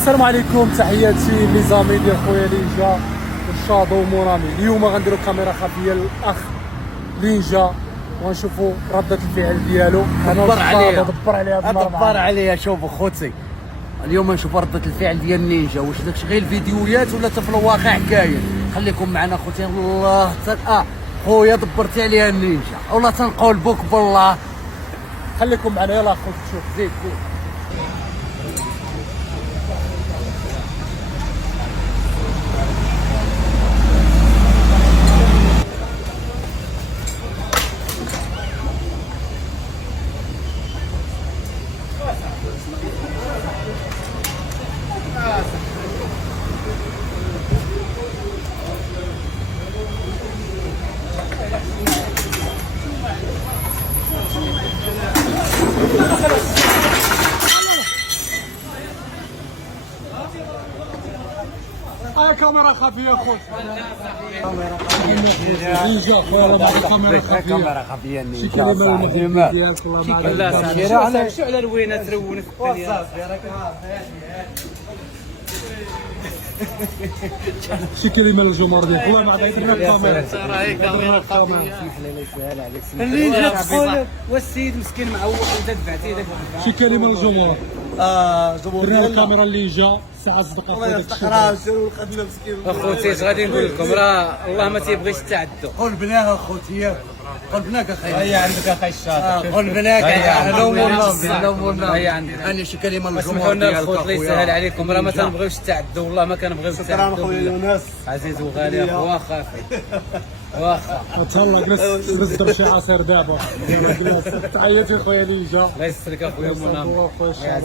السلام عليكم، تحياتي لي زامي ديال خويا لينجا والشادو مورامي. اليوم غنديرو كاميرا خفيه للاخ لينجا ونشوفوا ردة الفعل ديالو. دبر عليها شوف اخوتي، اليوم نشوف ردة الفعل ديال نينجا، واش داكشي غير الفيديوهات ولا حتى في الواقع كاين. خليكم معنا اخوتي. الله خويا دبرتي عليها النينجا والله تنقول بوك بالله. خليكم معنا يلا اخوتي. شوف زيد كاميرا خفيه اخوتي. لينجا خويا راه معطي كاميرا خفيه. نينجا شي كلمه ديالك الله لا شو على الوينه ترونك شي كلمه للجمهور ديالك والله ما عاد درنا الكاميرا. راهي كاميرا خفيه. يسهل عليك. اللي جا تقول والسيد مسكين معوق انت دفعتي داك شي كلمه للجمهور. جمهور درنا الكاميرا اللي جا ساعه صدق اخويا. اخوتي اش غادي نقول لكم، راه الله ما تيبغيش التعدو. قول بناك اخوتي، قول بناك اخي. هيا عندك اخي الشاطر. قول بناك انا امورنا هيا عندنا. انا شي كلمه اسمحوا للجمهور لنا ديالك الخوت، الله يسهل عليكم، راه ما تنبغيوش التعدو، والله ما كنبغيوش التعدو. شكرا خويا يونس، عزيز وغالي اخو خافي واخا. تهلا جلس در شي عصير دابا. تحياتي خويا لينجا. الله يسترك اخويا منى. خويا